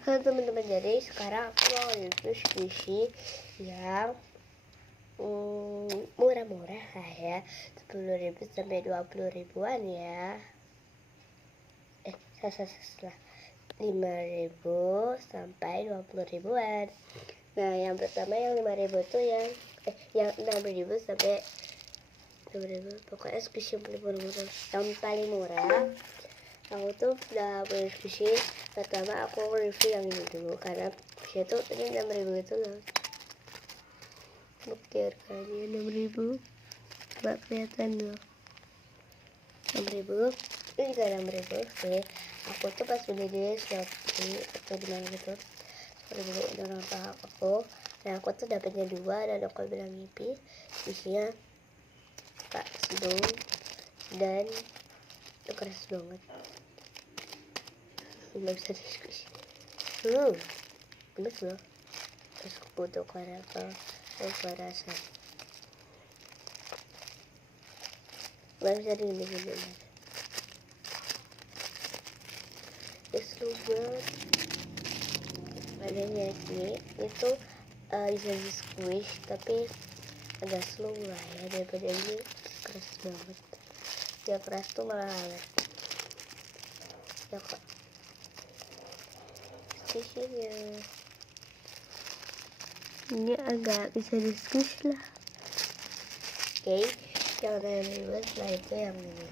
Halo teman-teman, jadi sekarang aku mau review squishy yang murah-murah lah ya, 10.000 sampai 20.000-an ya. Salah, 5.000 sampai 20.000-an. Nah, yang pertama yang 5.000 tuh yang 6.000 sampai 2.000, pokoknya squishy yang paling murah. Aku tuh udah punya squishy. Pertama aku review yang ini dulu karena squishy tuh ini 6.000 itu loh. Bukti harganya 6.000, coba kelihatan loh, 6.000. Ini juga 6.000 sih. Aku tuh pas beli di Shopee atau di mana gitu, beli dengan paham aku. Nah, aku tuh dapetnya 2 dan aku bilang ngipi. Isinya Pak Sidung dan itu keras banget, nggak bisa diskusi. Bagus loh. Terus aku butuh karaka, aku rasa nggak bisa gini seru banget badannya sih. Itu bisa di squish tapi agak slow lah ya, daripada ini keras banget. Ya keras tuh malah awet ya kok. Squishy-nya ini agak bisa di squish lah. Oke, yang ribet setelah itu yang ini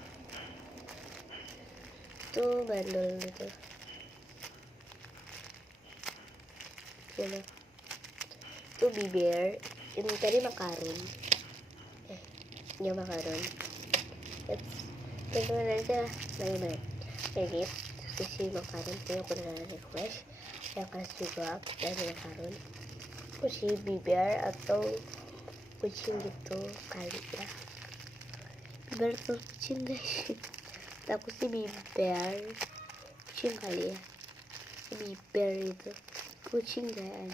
tuh bandel gitu tuh bibir. Ini tadi makaron, ya makaron. Teman aja baik-baik. Jadi sisi makaron tuh aku udah request yang keras juga dari makaron. Kucing bibir atau kucing gitu kali ya. Bibir atau kucing guys. Aku sih bibir, kucing kali ya. Bibir itu kucing kan.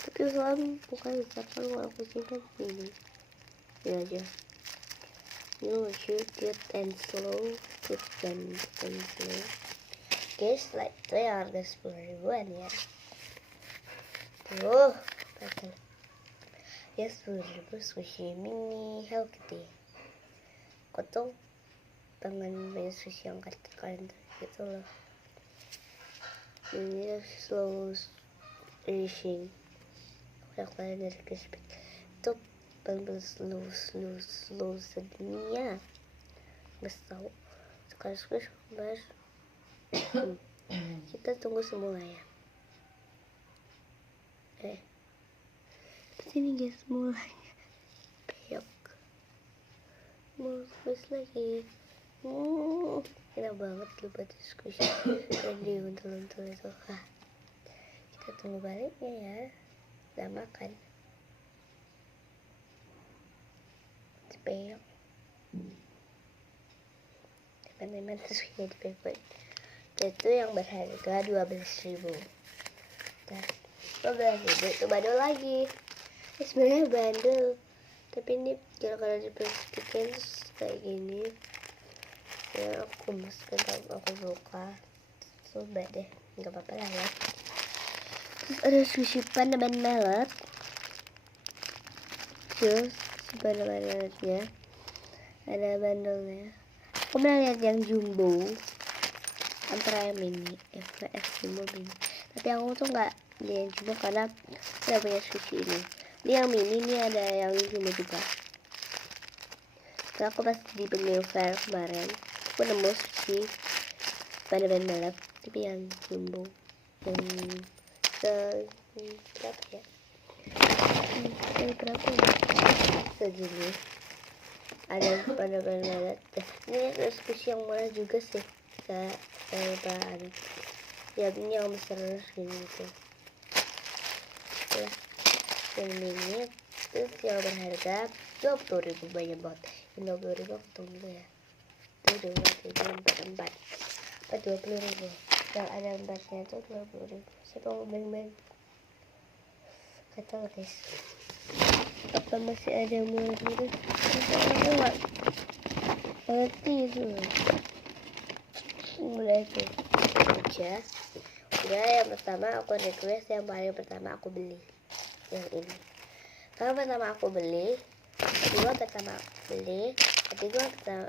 Tapi soalnya bukan misalkan kalau kucing kan ini aja. You shoot cute and slow, cute dan slow. Guys, like itu yang harga 10.000-an ya. Tuh, betul. Ya 10.000 squishy mini Hello Kitty. Aku tuh pengen beli squishy yang kalian gitu loh. Ini slow racing. Udah kalian dari Crispy. Itu pengen slow sedunia. Nggak tahu. Sekarang squish bahas. Kita tunggu semula ya. Sini guys, mulainya peyok. Mau squish lagi. Enak banget lupa tuh squish dan diuntul-untul itu. Kita tunggu baliknya ya. Udah makan peyok. Teman-teman terus jadi peyok. Itu yang berharga 12.000. Nah, 12.000 itu bandel lagi. Sebenarnya bandel, tapi ini kalau diperhatikan kayak gini ya, aku masukin kalau aku suka. Coba deh, nggak apa-apa lah ya. Terus ada sushi Pandaman Melot. Terus Pandaman Melotnya ada bandelnya. Aku pernah lihat yang jumbo antara yang mini, FVS jumbo mini. Tapi aku tuh nggak beli yang jumbo karena tidak punya sushi ini. Ini yang mini, ini ada yang jumbo juga. Nah, aku pas di Penyu Fair kemarin, aku nemu sushi Pandaman Melot, tapi yang jumbo yang berapa ya? Berapa ya? Segini. Ada Pandaman Melot. Ini sushi yang murah juga sih. Saya ya, ini yang besar gini gitu. Ya, ini terus yang berharga 20.000, banyak banget. 20.000 aku tunggu dulu ya. Itu 4 20.000. Yang ada empatnya itu 20.000. Siapa mau beng-beng? Kata guys, apa masih ada yang mau gitu? Aku nggak ngerti itu. Mulai tuh aja Sehingga yang pertama aku request, yang paling pertama aku beli yang ini. Kalau pertama aku beli, kedua pertama aku beli, ketiga pertama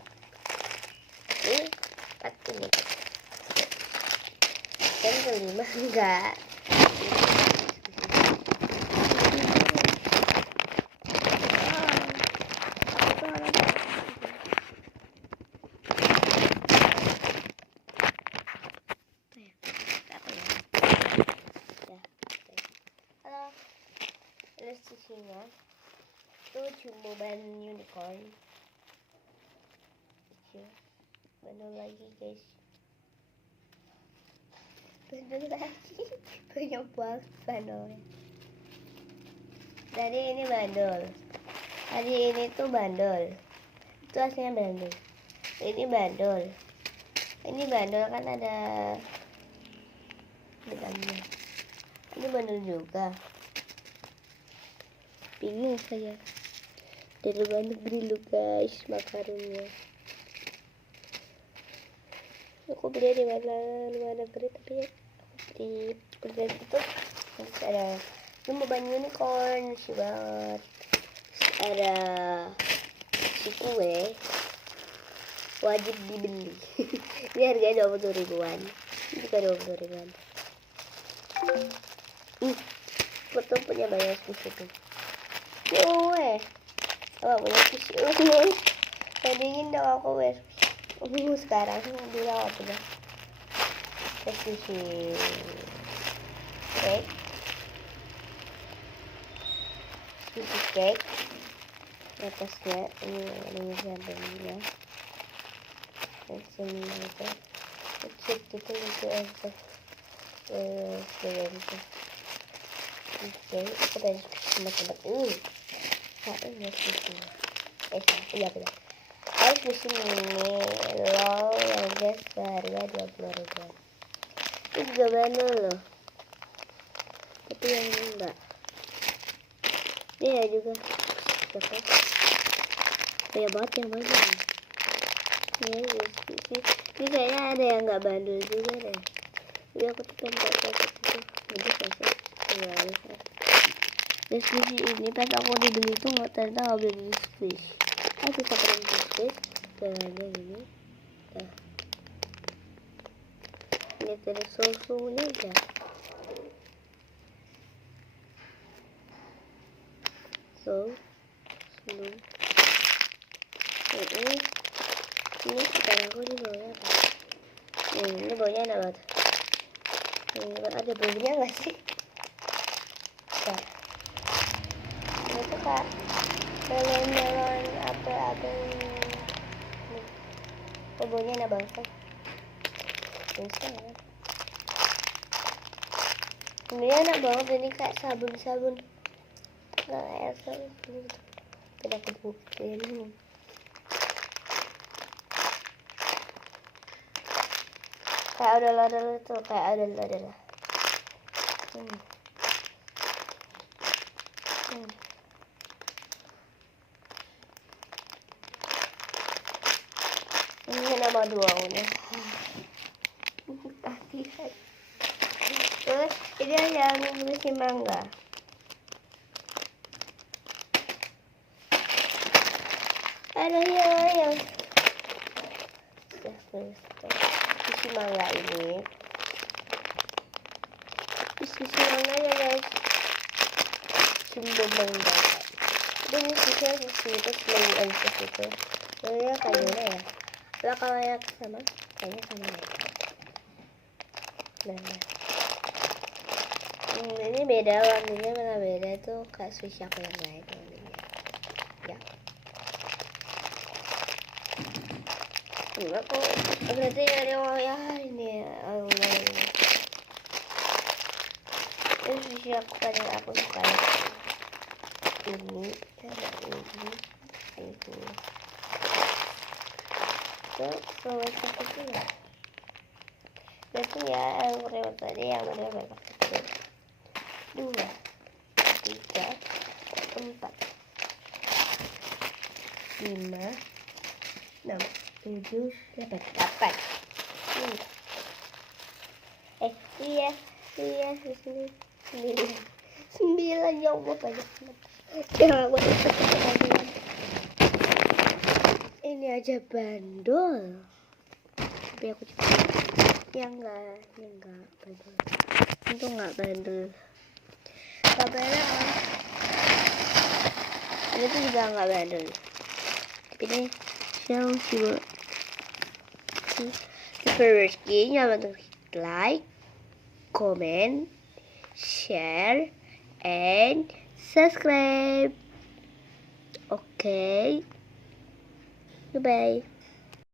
ini, empat ini, dan kelima enggak. Ilustrasinya itu cuma ban unicorn kecil, bandul lagi guys, bandul lagi banyak banget bandulnya. Dari ini bandul, hari ini tuh bandul, itu aslinya bandul, ini bandul, ini bandul kan ada depannya, ini bandul juga. Bingung saya, dari luar negeri lu guys makaronnya. Aku beli di mana luar negeri, tapi di beli itu terus ada ini ban unicorn lucu banget, terus ada si kue wajib dibeli. Ini harganya 20 ribuan, ini juga 20 ribuan. Foto punya banyak di situ. Apa punya tisu? Tadinya dong aku sekarang bilang apa dah? Tisu cake, tisu cake. Atasnya ini sampingnya. Sini itu kecil gitu aja. Sebentar. Oke, aku dari tempat-tempat ini. Ini sih. Iya benar. Harus di sini low yang guys seharga 20 ribuan. Ini juga bandel loh. Tapi yang ini enggak. Ini ya juga. Dapat. Kayak banget yang mana? Ya guys, ini kayaknya ada yang nggak bandel juga deh. Jadi aku tuh tempat itu. Jadi selesai. Dan squishy ini pas aku dibeli tuh ternyata nggak boleh di squish. Aku bisa keren di squish caranya ini. Nah, ini ada susunya aja. Ini sekarang aku di bawahnya apa? Ini bawahnya enak banget. Ini ada baunya nggak sih? Nah. Ini tuh kak melon apel baunya enak banget kan. Ini enak banget, ini kayak sabun nggak kayak sabun. Tidak kebuktiin. Kayak odol tuh, kayak odol. Ini nama duanya. Terus ini yang musim mangga. Ada yang musim mangga ini. Musim mangga ya guys. Sumber mangga. Ini musimnya terus mangga itu. Ya kayaknya ya. Lah kalau yang sama, kayaknya sama ya. Nah. Ini beda warnanya, mana beda itu kayak sushi aku yang lain warnanya. Ya. Aku berarti dari ya ini Allah. Ini sushi aku paling aku suka ini sama ini. Kalau seperti ya. Berarti ya yang lewat tadi yang udah berapa kecil? 2, 3, 4, 5, 6, 7, 8. Iya. Iya, di sini 9 ya Allah, banyak banget. Ya aku tetap kebanyakan. Ini aja bandol. Tapi aku juga yang enggak bandel. Itu enggak bandel. Kabarnya ini tuh juga enggak bandel. Tapi ini show you the first game. Jangan lupa like, comment, share, and subscribe. Okay. Goodbye.